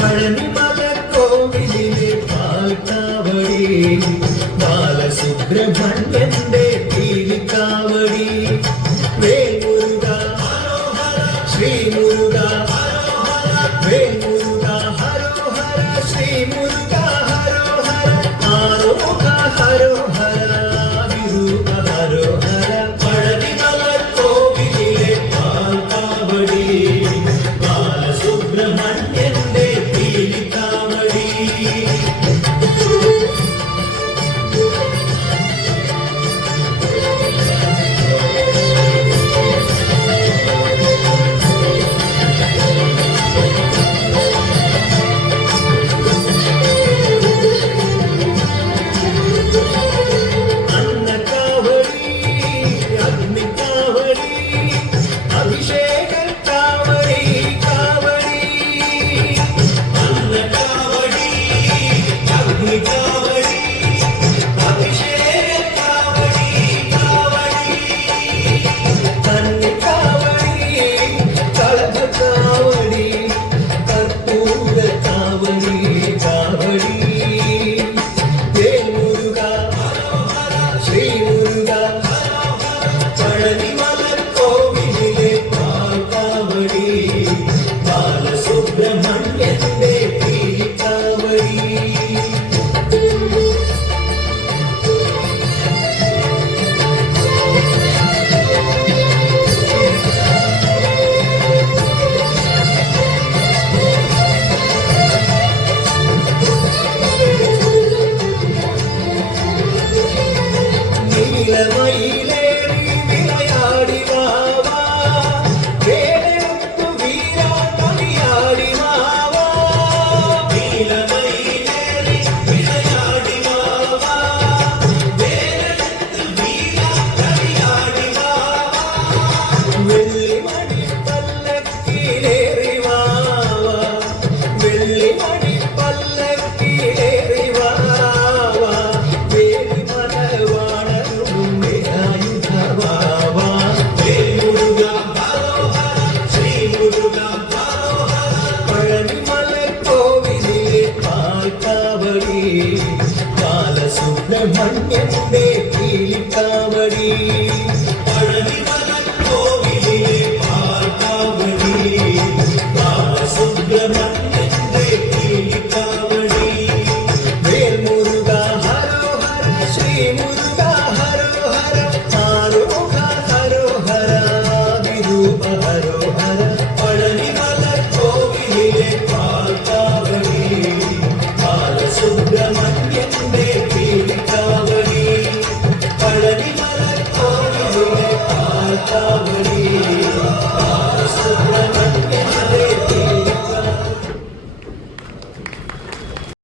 പഴനിമലക്കോവിലിലെ പാൽക്കാവടി ബാലസുബ്രഹ്മണ്യന്റെ പീലിക്കാവടി Vel Muruga Sree Muruka Vel Muruga ഹരോ Hara Sree Muruka ഹരോ Hara ആരോഹ ഹരോ Hara വിരൂപ ഹരോ Hara പഴനിമലക്കോവിലിലെ പാൽക്കാവടി ബാലസുബ്രഹ്മണ്യന്റെ പീലിക്കാവടി ബാലസുബ്രഹ്മണ്യന്റെ പീലിക്കാവടി നീലമയിലേറി വിളയാടി Vava വേലമുത്തു വീരാ കളിയാടി Vava നീലമയിലേറി വിളയാടി Vava വേലമുത്തു വീരാ കളിയാടി Vava Vellimani പല്ലക്കിലേറി Vava Vellimani പല്ലക്കിലേറി Vava ബാലസുബ്രഹ്മണ്യന്റെ പീലിക്കാവടി പഴനിമലക്കോവിലിലെ പാൽക്കാവടി ബാലസുബ്രഹ്മണ്യന്റെ പീലിക്കാവടി Vel Muruga ഹരോ Hara Sree Muruka ഹരോ Hara ആരോഹ ഹരോ Hara വിരൂപ ഹരോ Hara പഴനിമലക്കോവിലിലെ പാൽക്കാവടി ബാലസുബ്രഹ്മണ്യന്റെ പീലിക്കാവടി പഴനിമലക്കോവിലിലെ പാൽക്കാവടി